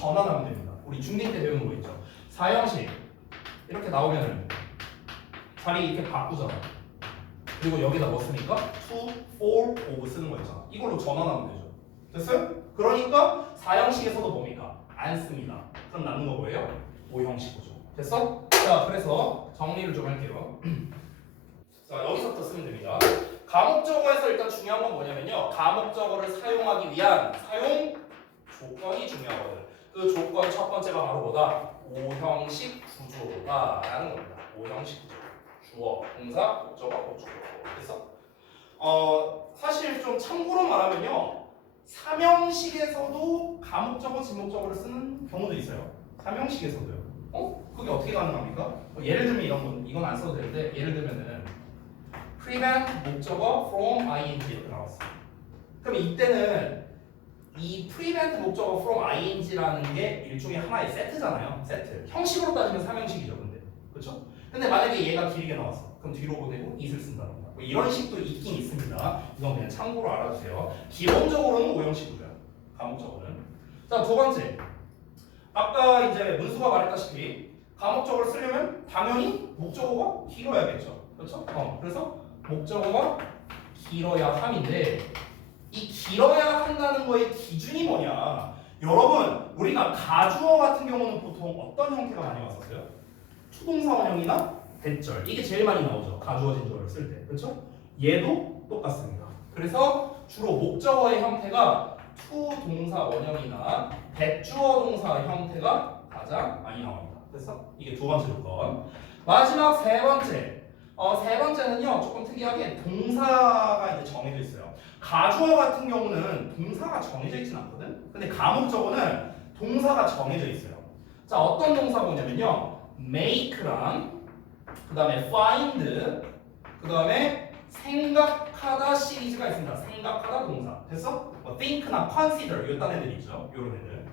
전환하면 됩니다. 우리 중딩 때 배우는 거 있죠. 4형식 이렇게 나오면은 자리 이렇게 바꾸잖아. 그리고 여기다 뭐 쓰니까? to, for, of 쓰는 거 있잖아. 이걸로 전환하면 되죠. 됐어요? 그러니까 4형식에서도 뭡니까? 안 씁니다. 그럼 남는 거 뭐예요? 5형식이죠. 됐어? 자, 그래서 정리를 좀 할게요. 자, 여기서부터 쓰면 됩니다. 가목적어에서 일단 중요한 건 뭐냐면요. 가목적어를 사용하기 위한 사용 조건이 중요하거든. 그 조건 첫 번째가 바로 뭐다? 5형식 구조다라는 겁니다. 5형식 구조. 주어, 동사, 목적어, 목적어. 그래서 사실 좀 참고로 말하면요. 3형식에서도 가목적어, 진목적어를 쓰는 경우도 있어요. 3형식에서도요. 그게 어떻게 가능합니까? 예를 들면 이건 안 써도 되는데 예를 들면은 prevent 목적어 from ing 이렇게 나왔어. 그럼 이때는 이 prevent 목적어 from ing라는 게 일종의 하나의 세트잖아요. 세트. 형식으로 따지면 3형식이죠, 근데. 그렇죠? 근데 만약에 얘가 길게 나왔어. 그럼 뒤로 보내고 it을 쓴다던가. 뭐 이런 식도 있긴 있습니다. 이건 그냥 참고로 알아주세요. 기본적으로는 5형식이고요. 가목적어는. 자, 두 번째. 아까 이제 문수가 말했다시피 가목적어를 쓰려면 당연히 목적어가 길어야겠죠. 그렇죠? 그래서 목적어가 길어야 함인데 이 길어야 한다는 거의 기준이 뭐냐? 여러분, 우리가 가주어 같은 경우는 보통 어떤 형태가 많이 왔었어요? 투동사 원형이나 대절. 이게 제일 많이 나오죠. 가주어 진주어를 쓸 때. 그렇죠? 얘도 똑같습니다. 그래서 주로 목적어의 형태가 투동사 원형이나 대주어 동사 형태가 가장 많이 나옵니다. 그래서 이게 두 번째 조건. 마지막 세 번째. 세 번째는요, 조금 특이하게 동사가 이제 정해져 있어요. 가주어 같은 경우는 동사가 정해져 있진 않거든. 근데 가목적어는 동사가 정해져 있어요. 자, 어떤 동사가 뭐냐면요, make랑 그 다음에 find, 그 다음에 생각하다 시리즈가 있습니다. 생각하다 동사. 됐어? think나 consider 이딴 애들 있죠. 요런 애들.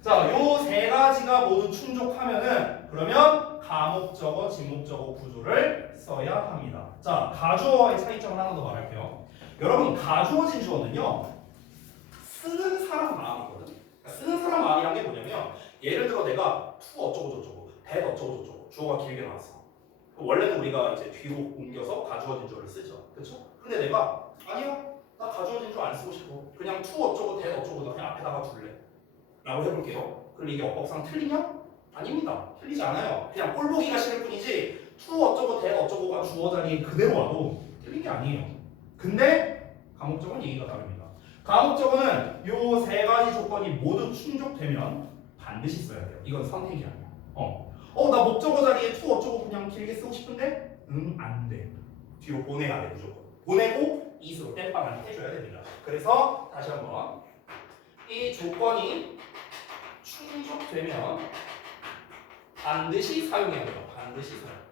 자, 요 세 가지가 모두 충족하면은 그러면 가목적어, 진목적어 구조를 써야 합니다. 자, 가주어와의 차이점을 하나 더 말할게요. 여러분, 가주어 진주어는요, 쓰는 사람 마음이거든. 그러니까 쓰는 사람 마음이란 게 뭐냐면, 예를 들어 내가 to 어쩌고 저쩌고, that 어쩌고 저쩌고, 주어가 길게 나왔어. 원래는 우리가 이제 뒤로 옮겨서 가주어 진주어를 쓰죠. 그렇죠? 근데 내가 아니야, 나 가주어 진주어 안 쓰고 싶어. 그냥 to 어쩌고, that 어쩌고, 나 그냥 앞에다가 둘래. 라고 해볼게요. 그럼 이게 어법상 틀리냐? 아닙니다. 틀리지 않아요. 그냥 꼴보기가 싫을 뿐이지 to 어쩌고 that 어쩌고가 주어 자리에 그대로 와도 틀린 게 아니에요. 근데 가목적어는 얘기가 다릅니다. 가목적어는 요 세 가지 조건이 모두 충족되면 반드시 써야 돼요. 이건 선택이 아니야. 나 목적어 자리에 to 어쩌고 그냥 길게 쓰고 싶은데 안 돼. 뒤로 보내야 돼. 무조건. 보내고 it으로 땜빵을 해줘야 됩니다. 그래서 다시 한번 이 조건이 충족되면 반드시 사용해야 돼요. 반드시 사용.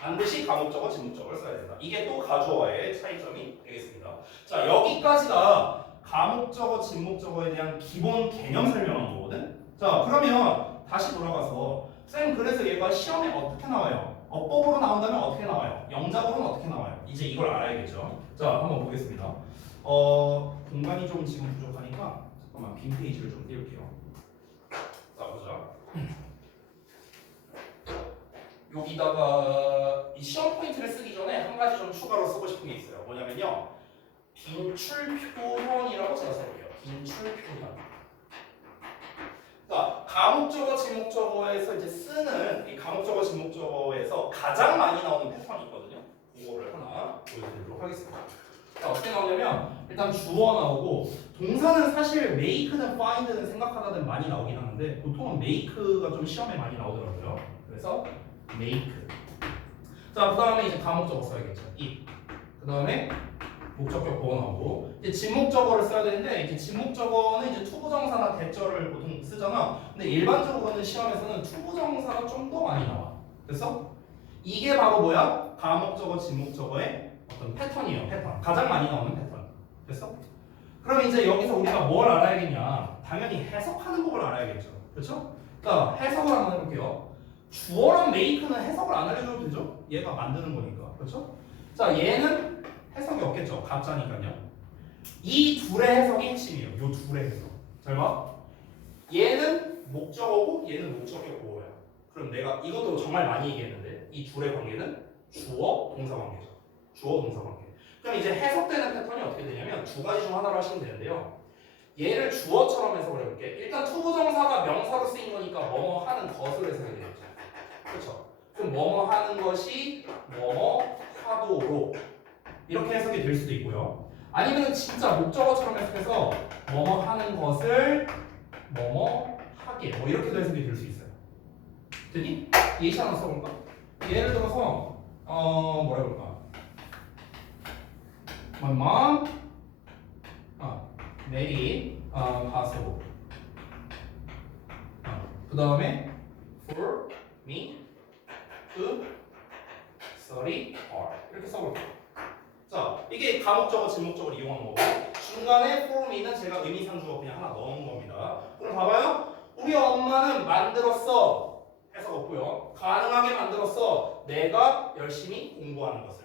반드시 가목적어, 진목적어를 써야 된다. 이게 또 가주어와의 차이점이 되겠습니다. 자, 여기까지가 가목적어, 진목적어에 대한 기본 개념 설명한 거거든. 자, 그러면 다시 돌아가서 쌤, 그래서 얘가 시험에 어떻게 나와요? 어법으로 나온다면 어떻게 나와요? 영작으로는 어떻게 나와요? 이제 이걸 알아야겠죠. 자, 한번 보겠습니다. 공간이 좀 지금 부족하니까 잠깐만 빈 페이지를 좀 띄울게요. 자, 보자. 여기다가 이 시험 포인트를 쓰기 전에 한 가지 좀 추가로 쓰고 싶은 게 있어요. 뭐냐면요, 빈출 표현이라고 제가 써볼게요. 빈출 표현. 그러니까 가목적어, 진목적어에서 이제 쓰는 이 가목적어, 진목적어에서 가장 많이 나오는 패턴이 있거든요. 이거를 하나 보여드리도록 하겠습니다. 자, 어떻게 나오냐면 일단 주어 나오고 동사는 사실 make든 find든 생각하다든 많이 나오긴 하는데 보통은 make가 좀 시험에 많이 나오더라고요. 그래서 make. 자, 그 다음에 이제 가목적어 써야겠죠. it. 그 다음에 목적격 보어 나오고 이제 진목적어를 써야 되는데 이제 진목적어는 이제 투부정사나 대절을 보통 쓰잖아. 근데 일반적으로는 시험에서는 투부정사가 좀 더 많이 나와. 그래서 이게 바로 뭐야? 가목적어, 진목적어의 어떤 패턴이에요. 패턴. 가장 많이 나오는 패턴. 됐어? 그럼 이제 여기서 우리가 뭘 알아야겠냐? 당연히 해석하는 법을 알아야겠죠. 그렇죠? 자, 해석을 한번 해볼게요. 주어랑 make는 해석을 안 알려줘도 되죠? 얘가 만드는 거니까. 그렇죠? 자, 얘는 해석이 없겠죠. 가짜니까요. 이 둘의 해석이 핵심이에요. 요 둘의 해석. 잘 봐. 얘는 목적어고 얘는 목적격 보호야. 그럼 내가 이것도 정말 많이 얘기했는데 이 둘의 관계는 주어 동사 관계죠. 주어 동사 관계. 그럼 이제 해석되는 패턴이 어떻게 되냐면 두 가지 중 하나로 하시면 되는데요. 얘를 주어처럼 해석을 해볼게. 일단 투부정사가 명사로 쓰인 거니까 뭐뭐 하는 것으로 해석이 되겠죠. 그렇죠? 그럼 뭐뭐 하는 것이 뭐뭐 하도록 이렇게 해석이 될 수도 있고요. 아니면 진짜 목적어처럼 해석해서 뭐뭐 하는 것을 뭐뭐 하게 뭐 이렇게도 해석이 될 수 있어요. 되니? 예시 하나 써볼까? 예를 들어서 뭐라 해볼까? My mom made it possible. 그 다음에 for me to study hard 이렇게 써볼게요. 자, 이게 가목적어, 진목적어를 이용한 거고 중간에 for me는 제가 의미상주어 그냥 하나 넣은 겁니다. 그럼 봐봐요. 우리 엄마는 만들었어. 해석 없고요. 가능하게 만들었어. 내가 열심히 공부하는 것을.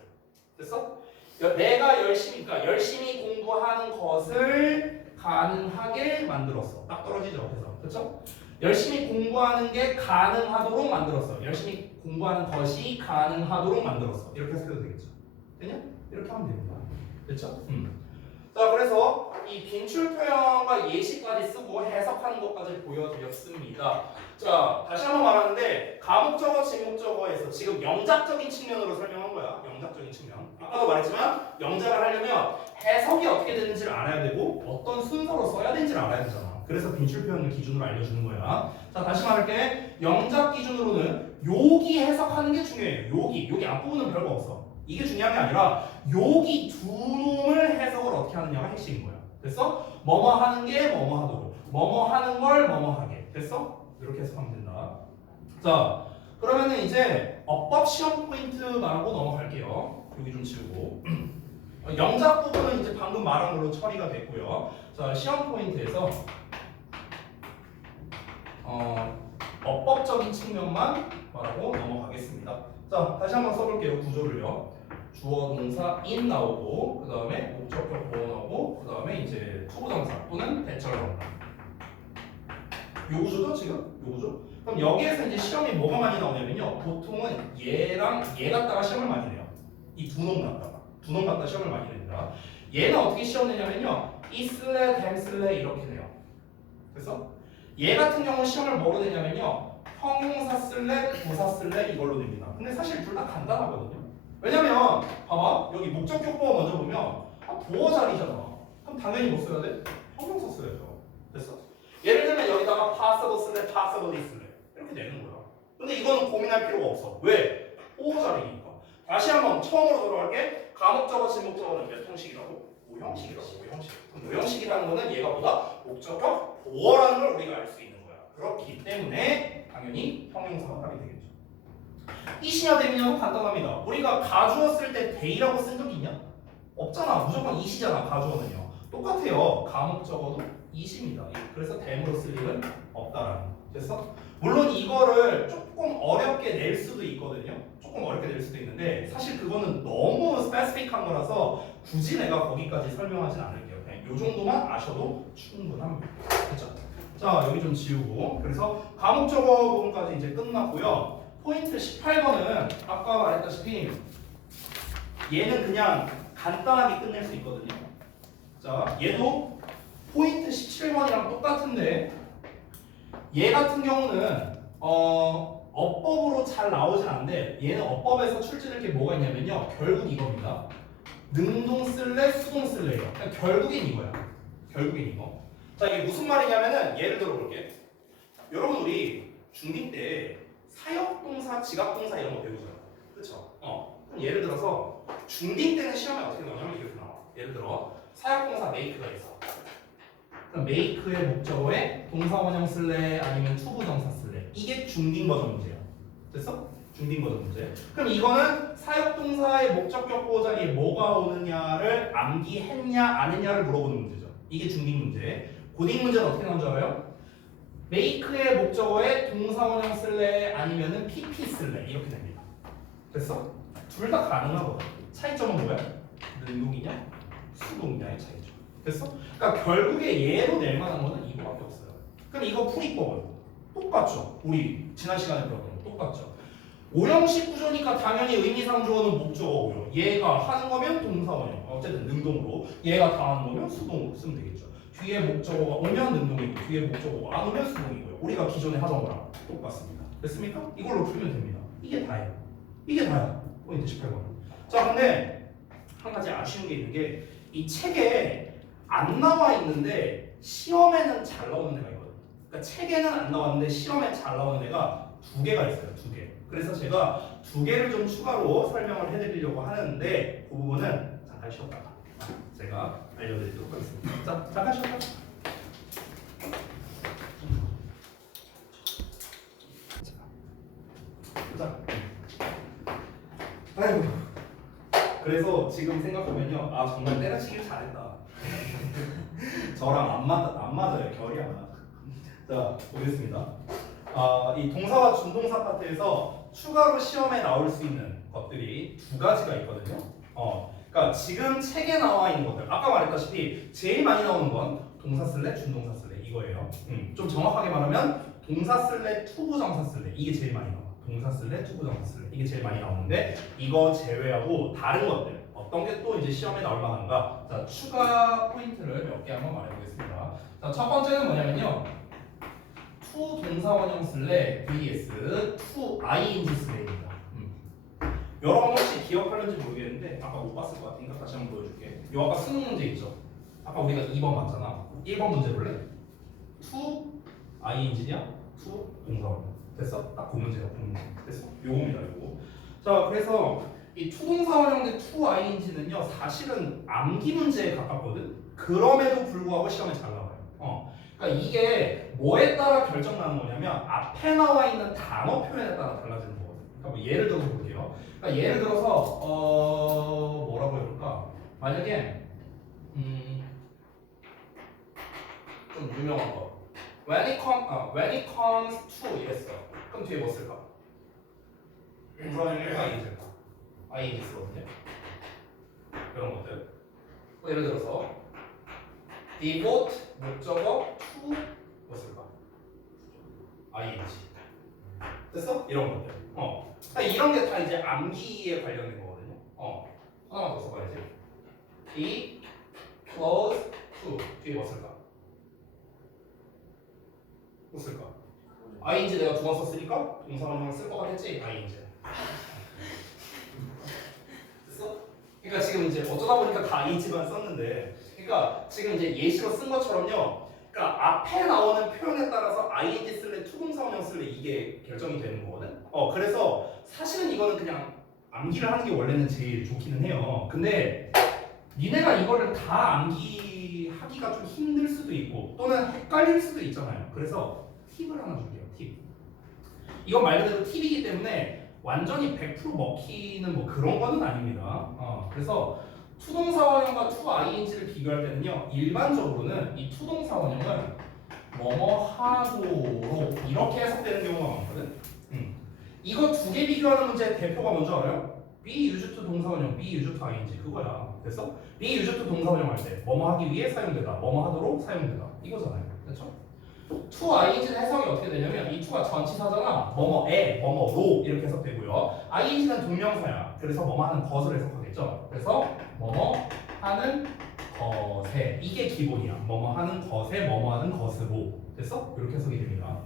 됐어? 내가 열심히, 그러니까 열심히 공부하는 것을 가능하게 만들었어. 딱 떨어지죠. 그래서 그렇죠? 열심히 공부하는 게 가능하도록 만들었어. 열심히 공부하는 것이 가능하도록 만들었어. 이렇게 해석해도 되겠죠. 되냐? 이렇게 하면 됩니다. 됐죠? 자, 그래서 이 빈출 표현과 예시까지 쓰고 해석하는 것까지 보여드렸습니다. 자, 다시 한번 말하는데 가목적어, 진목적어에서 지금 영작적인 측면으로 설명한 거야. 영작적인 측면. 아까도 말했지만 영작을 하려면 해석이 어떻게 되는지를 알아야 되고 어떤 순서로 써야 되는지를 알아야 되잖아. 그래서 빈출 표현을 기준으로 알려주는 거야. 자, 다시 말할게. 영작 기준으로는 여기 해석하는 게 중요해요. 여기 앞부분은 별거 없어. 이게 중요한 게 아니라 여기 두 놈을 해석을 어떻게 하느냐가 핵심인 거야. 됐어? 뭐뭐 하는 게 뭐뭐 하도록, 뭐뭐 하는 걸 뭐뭐 하게. 됐어? 이렇게 해석하면 된다. 자, 그러면은 이제 어법 시험 포인트 말하고 넘어갈게요. 여기 좀 지우고. 영작 부분은 이제 방금 말한 걸로 처리가 됐고요. 자, 시험 포인트에서 어법적인 측면만 말하고 넘어가겠습니다. 자, 다시 한번 써볼게요. 구조를요. 주어 동사 in 나오고 그 다음에 목적격 보어 나오고 그 다음에 이제 투부정사 또는 대절관사. 요 구조죠 지금? 요 구조? 그럼 여기에서 이제 시험이 뭐가 많이 나오냐면요. 보통은 얘랑 얘 갖다가 시험을 많이 내요. 이 두 놈 갖다가 시험을 많이 냅니다. 얘는 어떻게 시험 내냐면요. 이슬래, 댐슬래 이렇게 내요. 그래서 얘 같은 경우 시험을 뭐로 내냐면요. 형용사 쓸래, 부사 쓸래 이걸로 냅니다. 근데 사실 둘 다 간단하거든요. 왜냐면 봐봐 여기 목적격 보어 먼저 보면 보어 자리잖아. 그럼 당연히 뭐 써야 돼? 형용사 써야죠. 됐어? 예를 들면 여기다가 possible 쓸래, possibly 쓸래 이렇게 내는 거야. 근데 이거는 고민할 필요가 없어. 왜? 보어 자리니까. 다시 한번 처음으로 돌아갈게. 가목적어, 진목적어는 몇 형식이라고? 5형식이라고. 5형식. 그럼 5형식이라는 거는 얘가 보다 목적격 보어라는 걸 우리가 알 수 있는 거야. 그렇기 때문에 당연히 형용사가 답이 되겠죠. 이시냐 대미냐도 간단합니다. 우리가 가주어 쓸 때 데이라고 쓴 적이 있냐? 없잖아. 무조건 이시잖아. 가주어는요. 똑같아요. 가목적어도 이시입니다. 그래서 댐으로 쓸 일은 없다라는 거. 됐어? 물론 이거를 조금 어렵게 낼 수도 있거든요. 조금 어렵게 낼 수도 있는데 사실 그거는 너무 스페시픽한 거라서 굳이 내가 거기까지 설명하진 않을게요. 그냥 이 정도만 아셔도 충분합니다. 그렇죠? 자, 여기 좀 지우고 그래서 가목적어 부분까지 이제 끝났고요. 포인트 18번은 아까 말했다시피 얘는 그냥 간단하게 끝낼 수 있거든요. 자, 얘도 포인트 17번이랑 똑같은데 얘 같은 경우는 어법으로 잘 나오진 않는데 얘는 어법에서 출제될 게 뭐가 있냐면요. 결국 이겁니다. 능동 쓸래, 수동 쓸래요. 그러니까 결국엔 이거야. 결국엔 이거. 자, 이게 무슨 말이냐면은 예를 들어 볼게. 여러분 우리 중딩 때 사역동사, 지각동사 이런 거 배우잖아. 그쵸? 그럼 예를 들어서 중딩 때는 시험에 어떻게 나오냐면 이렇게 나와. 예를 들어 사역동사 make가 있어. 그럼 make의 목적어에 동사 원형 쓸래 아니면 투부정사 쓸래. 이게 중딩 버전 문제야. 됐어? 중딩 버전 문제. 그럼 이거는 사역동사의 목적격 보호 자리에 뭐가 오느냐를 암기했냐 안 했냐를 물어보는 문제죠. 이게 중딩 문제. 고딩 문제는 어떻게 나온 줄 알아요? make의 목적어에 동사 원형 쓸래 아니면은 pp 쓸래 이렇게 됩니다. 됐어? 둘 다 가능하거든. 차이점은 뭐야? 능동이냐 수동이냐의 차이죠. 됐어? 그러니까 결국에 얘로 낼 만한 거는 이거밖에 없어요. 그럼 이거 풀이법은 똑같죠? 우리 지난 시간에 배웠던 거 똑같죠? 오형식 구조니까 당연히 의미상 주어는 목적어고요. 얘가 하는 거면 동사 원형. 어쨌든 능동으로. 얘가 다 하는 거면 수동으로 쓰면 되겠죠. 뒤에 목적어가 오면 능동이고 뒤에 목적어가 안 오면 수동이고요. 우리가 기존에 하던 거랑 똑같습니다. 됐습니까? 이걸로 풀면 됩니다. 이게 다예요. 이게 다야. 포인트 18번. 자, 근데 한 가지 아쉬운 게 있는 게 이 책에 안 나와 있는데 시험에는 잘 나오는 애가 있거든요. 그러니까 책에는 안 나왔는데 시험에 잘 나오는 애가 두 개가 있어요. 두 개. 그래서 제가 두 개를 좀 추가로 설명을 해드리려고 하는데 그 부분은 잠깐 쉬었다가 제가 알려드리도록 하겠습니다. 자, 잠깐 쉬었다가. 자, 아이고. 그래서 지금 생각하면요, 아 정말 때려치기를 잘했다. 저랑 안 맞아요. 결이 안 맞아. 자, 보겠습니다. 이 동사와 준동사 파트에서 추가로 시험에 나올 수 있는 것들이 두 가지가 있거든요. 그러니까 지금 책에 나와 있는 것들, 아까 말했다시피 제일 많이 나오는 건 동사 쓸래, 준동사 쓸래 이거예요. 좀 정확하게 말하면 동사 쓸래, 투부정사 쓸래 이게 제일 많이 나와. 동사 쓸래, 투부정사 쓸래 이게 제일 많이 나오는데 이거 제외하고 다른 것들 어떤 게 또 이제 시험에 나올 만한가? 자, 추가 포인트를 몇 개 한번 말해보겠습니다. 자, 첫 번째는 뭐냐면요. 투 동사 원형 쓸래 vs 투 ing 쓸래입니다. 여러분 혹시 기억하는지 모르겠는데 아까 못 봤을 것 같으니까 다시 한번 보여줄게. 요 아까 수능 문제 있죠? 아까 우리가 2번 봤잖아. 1번 문제 볼래? 투 ing냐? 투 동사 원형. 됐어? 딱 그 문제야. 그 문제. 됐어? 요겁니다. 요거. 자, 그래서 이 투동사 원형 대 투 ing는요 사실은 암기 문제에 가깝거든. 그럼에도 불구하고 시험에 잘 나와요. 그러니까 이게 뭐에 따라 결정나는 거냐면 앞에 나와 있는 단어 표현에 따라 달라지는 거거든요. 그러니까 뭐 예를 들어서 볼게요. 그러니까 예를 들어서 뭐라고 해볼까? 만약에 좀 유명한 거 when it comes to 이랬어. 그럼 뒤에 뭐 쓸까? ing 쓰거든요. 이런 것들. 예를 들어서 devote 목적어 to 뭐 쓸까? ing. 됐어? 이런 것들. 이런 게 다 이제 암기에 관련된 거거든요. 하나만 더 써봐야지. be close to 뒤에 뭐 쓸까? 뭐 쓸까? ing 내가 두 번 썼으니까 동사 원형을 쓸 것 같았지? ing. 됐어? 그러니까 지금 이제 어쩌다 보니까 다 ing만 썼는데, 그러니까 지금 이제 예시로 쓴 것처럼요. 그러니까 앞에 나오는 표현에 따라서 ing 쓸래, 투동사 원형 쓸래 이게 결정이 되는 거거든. 그래서 사실은 이거는 그냥 암기를 하는 게 원래는 제일 좋기는 해요. 근데 니네가 이거를 다 암기하기가 좀 힘들 수도 있고 또는 헷갈릴 수도 있잖아요. 그래서 팁을 하나 줄게요. 팁. 이건 말 그대로 팁이기 때문에 완전히 100% 먹히는 뭐 그런 거는 아닙니다. 그래서 투동사 원형과 투 ing를 비교할 때는요, 일반적으로는 이 투동사 원형은 뭐뭐 하도록 이렇게 해석되는 경우가 많거든. 이거 두 개 비교하는 문제의 대표가 뭔지 알아요? be used to 동사 원형, be used to ing 그거야. 됐어? be used to 동사 원형 할 때 뭐뭐 하기 위해 사용되다, 뭐뭐 하도록 사용되다 이거잖아요. 됐죠? to ing는 해석이 어떻게 되냐면 이 to가 전치사잖아. 뭐뭐에, 뭐뭐로 이렇게 해석되고요. ing는 동명사야. 그래서 뭐뭐 하는 것을 해석하겠죠. 그래서 뭐뭐 하는 것에 이게 기본이야. 뭐뭐 하는 것에 뭐뭐 하는 것으로. 됐어? 이렇게 해석이 됩니다.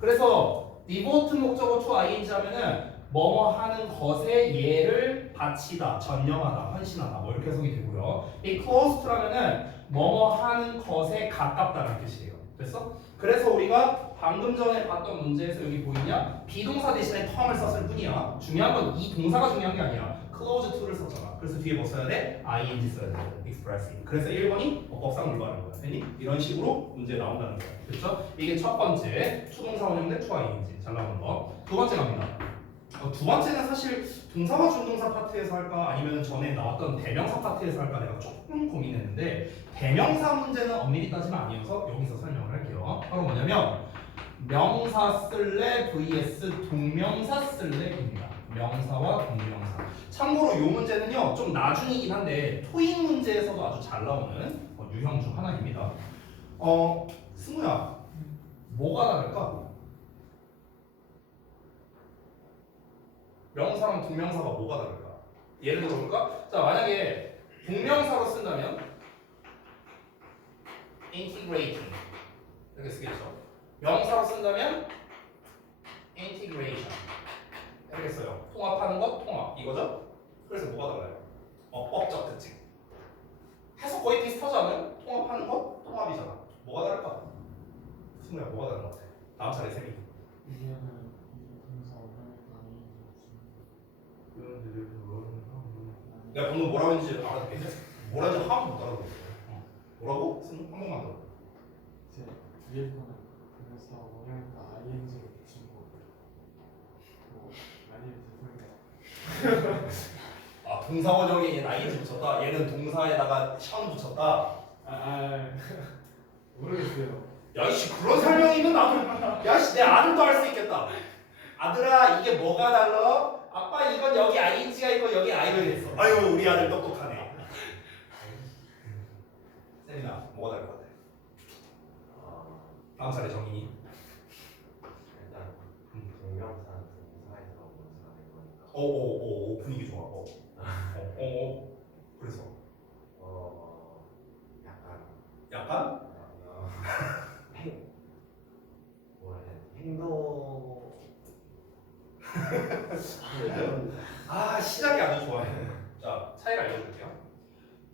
그래서 devote 목적어 to ing 하면은 뭐뭐 하는 것에 얘를 바치다, 전념하다, 헌신하다 뭐 이렇게 해석이 되고요. 이 close to라면은 뭐뭐 하는 것에 가깝다는 뜻이에요. 됐어? 그래서 우리가 방금 전에 봤던 문제에서 여기 보이냐? 비동사 대신에 come을 썼을 뿐이야. 중요한 건 이 동사가 중요한 게 아니야. close to를 썼잖아. 그래서 뒤에 뭐 써야 돼? ing 써야 돼. expressing. 그래서 1번이 어법상 올바른 거야. 됐니? 이런 식으로 문제 나온다는 거야. 됐죠? 이게 첫 번째 투동사 원형 대 투 ing 잘 나오는 거. 두 번째 갑니다. 두 번째는 사실 동사와 준동사 파트에서 할까 아니면 전에 나왔던 대명사 파트에서 할까 내가 조금 고민했는데 대명사 문제는 엄밀히 따지면 아니어서 여기서 설명을 할게요. 바로 뭐냐면 명사 쓸래 vs 동명사 쓸래입니다. 명사와 동명사. 참고로 이 문제는요 좀 나중이긴 한데 토익 문제에서도 아주 잘 나오는 유형 중 하나입니다. 승우야, 뭐가 다를까? 명사랑 동명사가 뭐가 다를까? 예를 들어볼까? 자, 만약에 동명사로 쓴다면 integrating 이렇게 쓰겠죠. 명사로 쓴다면 integration 이렇게 써요. 통합하는 것, 통합 이거죠? 그래서 뭐가 달라요? 어법적 특징. 해석 거의 비슷하지 않아요? 통합하는 것, 통합이잖아. 뭐가 다를까? 승우야, 뭐가 다른 것 같아? 다음 차례 쌤이. 이제는 동사 내가 방금 뭐라고 했는지 알아듣겠냐? 뭐라고 했는지 하나도 못 알아듣겠어. 뭐라고? 승우 한 번만 더. 이제 위에 거는 동사 원형과 ing를 붙인 거고 뭐 아니면 죄송해요. 아, 동사 원형에 얘는 ing 붙였다. 얘는 동사에다가 션 붙였다. 모르겠어요. 야이씨, 그런 설명이면 나도 야이씨 내 아들도 할 수 있겠다. 아들아, 이게 뭐가 달라? 아빠, 이건 여기 ing가 있고 여기 i가 있어. 아유, 우리 아들 똑똑하네. 쌤이나 뭐가 다를 것 같아? 다음 차례 정인이. 일단 동명사는 동사에서 원사가 된 거니까. 오, 분위기 좋아. 그래서 약간 약간 뭐라 해야 돼? 행동 시작이 아주 좋아요. 자, 차이를 알려줄게요.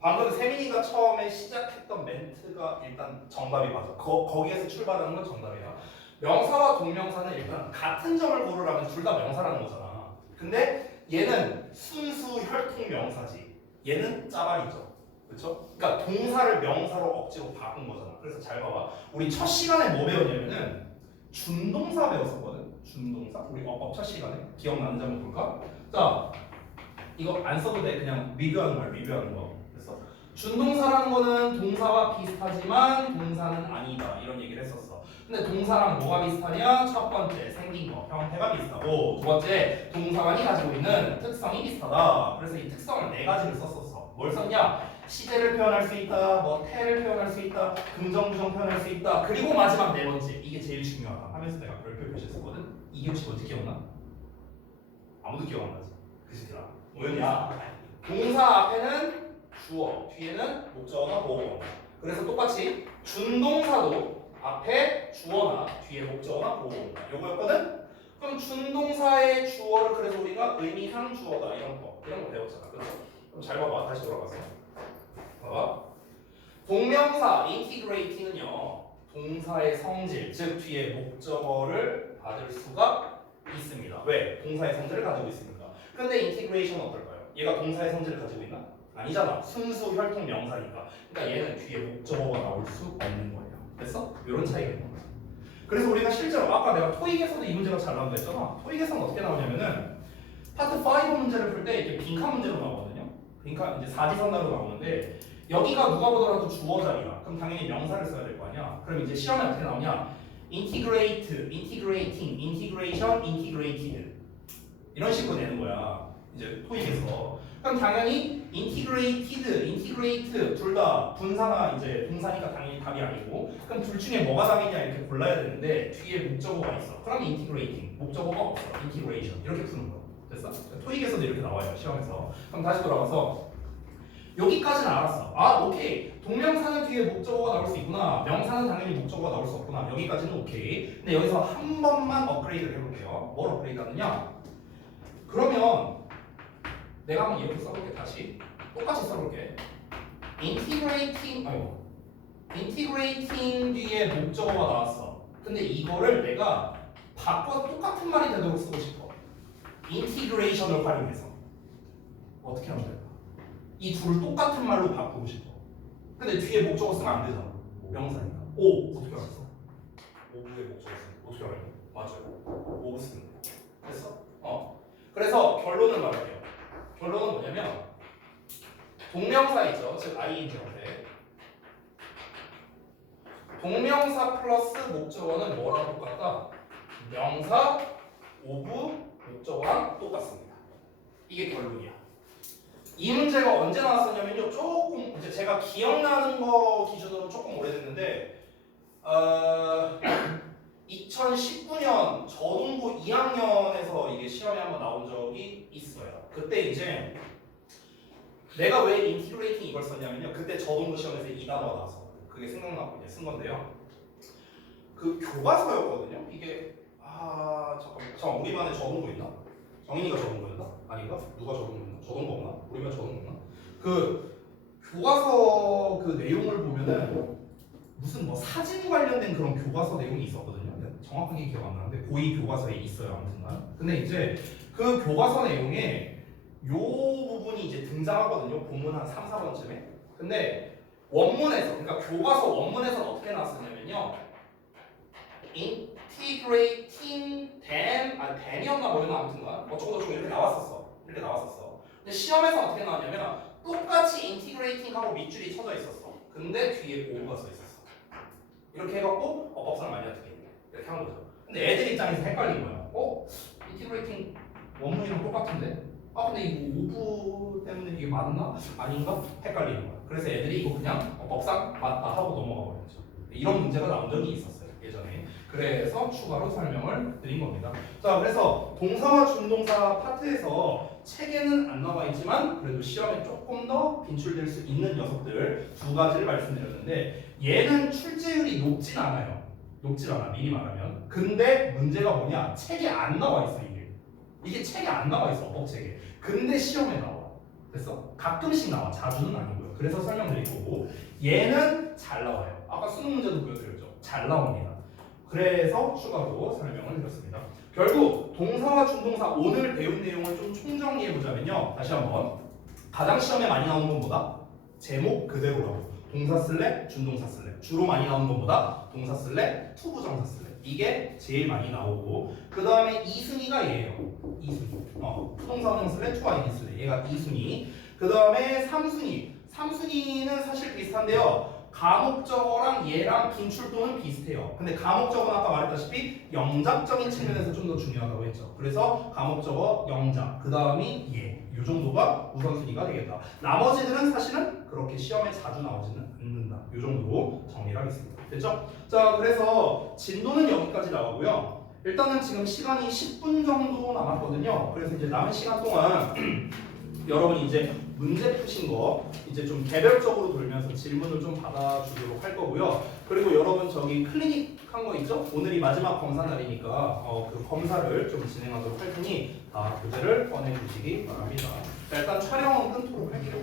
방금 세민이가 처음에 시작했던 멘트가 일단 정답이 맞아. 거기에서 출발하는 건 정답이야. 명사와 동명사는 일단 같은 점을 고르라면 둘 다 명사라는 거잖아. 근데 얘는 순수 혈통 명사지. 얘는 짜발이죠. 그렇죠? 그러니까 동사를 명사로 억지로 바꾼 거잖아. 그래서 잘 봐봐. 우리 첫 시간에 뭐 배웠냐면은 준동사 배웠었거든. 준동사. 우리 첫 시간에 기억나는지 한번 볼까? 자, 이거 안 써도 돼. 그냥 리뷰하는 말, 리뷰하는 거. 그래서 준동사라는 거는 동사와 비슷하지만 동사는 아니다. 이런 얘기를 했었어. 근데 동사랑 뭐가 비슷하냐? 첫 번째, 생긴 거, 형태가 비슷하고, 두 번째, 동사관이 가지고 있는 특성이 비슷하다. 그래서 이 특성을 네 가지를 썼었어. 뭘 썼냐? 시제를 표현할 수 있다, 뭐 태를 표현할 수 있다, 긍정, 부정 표현할 수 있다. 그리고 마지막 네 번째, 이게 제일 중요하다 하면서 내가 별표 표시했었거든. 이게 혹시 뭔지 기억나? 아무도 기억 안 나지? 그 새끼라. 뭐였냐? 동사 앞에는 주어, 뒤에는 목적어가 보어. 그래서 똑같이 준동사도 앞에 주어나 뒤에 목적어나 보어온다. 요거였거든? 그럼 준동사의 주어를 그래서 우리가 의미상 주어다 이런 거 배웠잖아. 그렇죠? 그럼 잘 봐봐. 다시 돌아가서 봐봐. 동명사 integrating은요 동사의 성질, 즉 뒤에 목적어를 받을 수가 있습니다. 왜? 동사의 성질을 가지고 있으니까. 근데 integration은 어떨까요? 얘가 동사의 성질을 가지고 있나? 아니잖아. 순수 혈통 명사니까. 그러니까 얘는 뒤에 목적어가 나올 수 없는 거예요. 됐어? 이런 차이가 있는 거죠. 그래서 우리가 실제로 아까 내가 토익에서도 이 문제가 잘 나온다 했잖아. 토익에서는 어떻게 나오냐면은 파트 5 문제를 풀 때 이게 빈칸 문제로 나오거든요. 빈칸 이제 사지선다로 나오는데 여기가 누가 보더라도 주어 자리야. 그럼 당연히 명사를 써야 될 거 아니야. 그럼 이제 시험에 어떻게 나오냐? integrate, integrating, integration, integrated 이런 식으로 내는 거야. 이제 토익에서. 그럼 당연히 integrated, integrate 둘 다 분사나 이제 동사니까 당연히 답이 아니고 그럼 둘 중에 뭐가 답이냐 이렇게 골라야 되는데 뒤에 목적어가 있어. 그럼 integrating, 목적어가 없어. integration 이렇게 푸는 거야. 됐어? 토익에서도 이렇게 나와요. 시험에서. 그럼 다시 돌아가서 여기까지는 알았어. 아, 오케이. 동명사는 뒤에 목적어가 나올 수 있구나. 명사는 당연히 목적어가 나올 수 없구나. 여기까지는 오케이. 근데 여기서 한 번만 업그레이드를 해볼게요. 뭘 업그레이드 하느냐? 그러면 내가 한번 이렇게 써볼게. 다시 똑같이 써볼게. integrating 뒤에 목적어가 나왔어. 근데 이거를 내가 바꿔서 똑같은 말이 되도록 쓰고 싶어. integration을 활용해서 어떻게 하면 될까? 이 둘을 똑같은 말로 바꾸고 싶어. 근데 뒤에 목적어 쓰면 안 되잖아. 명사니까. 오, 어떻게 알았어? 오브의 목적어 쓰면 어떻게 알았니? 맞아요. 오브 쓰면 돼. 됐어? 그래서 결론을 말할게요. 결론은 뭐냐면 동명사 있죠. 즉 ing 형태. 동명사 플러스 목적어는 뭐랑 똑같다? 명사, 오브, 목적어랑 똑같습니다. 이게 결론이야. 이 문제가 언제 나왔었냐면요. 조금 이제 제가 기억나는 거 기준으로 조금 오래됐는데 2019년 저동부 2학년에서 이게 시험에 한번 나온 적이 있어요. 그때 이제 내가 왜 인티그레이팅 이걸 썼냐면요. 그때 저동부 시험에서 이 단어가 나와서 그게 생각나고 이제 쓴 건데요. 그 교과서였거든요. 이게 잠깐 우리 반에 저동부 있나? 정인이가 저동부였나? 아닌가? 누가 저동부였나? 저동부 없나? 우리 반 저동부 없나? 그 교과서 그 내용을 보면은 무슨 뭐 사진 관련된 그런 교과서 내용이 있었거든요. 정확하게 기억 안 나는데 고2 교과서에 있어요. 아무튼간. 근데 이제 그 교과서 내용에 요 부분이 이제 등장하거든요. 본문 한 3, 4번쯤에. 근데 원문에서 그러니까 교과서 원문에서는 어떻게 나왔었냐면요. integrating then이었나 뭐였나 아무튼간 어쩌고저쩌고 이렇게 나왔었어. 근데 시험에서 어떻게 나왔냐면 똑같이 integrating하고 밑줄이 쳐져 있었어. 근데 뒤에 오가 써 있었어. 이렇게 해갖고 법상 많이 어떻게 했냐 이렇게 한 거죠. 근데 애들 입장에서 헷갈린 거야. integrating 원문이랑 똑같은데? 근데 이거 오브 때문에 이게 맞나? 아닌가? 헷갈리는 거야. 그래서 애들이 이거 그냥 법상 맞다 하고 넘어가 버렸죠. 이런 문제가 나온 적이 있었어요. 예전에. 그래서 추가로 설명을 드린 겁니다. 자, 그래서 동사와 준동사 파트에서 책에는 안 나와 있지만 그래도 시험에 조금 더 빈출될 수 있는 녀석들 두 가지를 말씀드렸는데 얘는 출제율이 높진 않아요. 미리 말하면. 근데 문제가 뭐냐? 책에 안 나와 있어 이게. 이게 책에 안 나와 있어 어법책에. 근데 시험에 나와. 됐어? 가끔씩 나와. 자주는 아니고요. 그래서 설명드릴 거고 얘는 잘 나와요. 아까 수능 문제도 보여드렸죠. 잘 나옵니다. 그래서 추가로 설명을 드렸습니다. 결국 동사와 준동사 오늘 배운 내용을 좀 총정리해 보자면요. 다시 한번 가장 시험에 많이 나오는 건 뭐다? 제목 그대로라고. 동사 쓸래? 준동사 쓸래? 주로 많이 나오는 건 뭐다? 동사 쓸래? 투부정사 쓸래? 이게 제일 많이 나오고 그 다음에 2순위가 얘예요. 2순위. 부동사 원형 쓸래? 투아이디 쓸래? 얘가 2순위. 그 다음에 3순위. 3순위는 사실 비슷한데요. 가목적어랑 얘랑 빈출도는 비슷해요. 근데 가목적어는 아까 말했다시피 영작적인 측면에서 좀 더 중요하다고 했죠. 그래서 가목적어, 영작, 그 다음이 얘. 이 정도가 우선순위가 되겠다. 나머지들은 사실은 그렇게 시험에 자주 나오지는 않는다. 이 정도로 정리를 하겠습니다. 됐죠? 자, 그래서 진도는 여기까지 나오고요. 일단은 지금 시간이 10분 정도 남았거든요. 그래서 이제 남은 시간 동안 여러분이 이제 문제 푸신 거 이제 좀 개별적으로 돌면서 질문을 좀 받아주도록 할 거고요. 그리고 여러분 저기 클리닉 한 거 있죠? 오늘이 마지막 검사 날이니까 그 검사를 좀 진행하도록 할 테니 다 교재를 꺼내주시기 바랍니다. 자, 일단 촬영은 끊도록 할게요.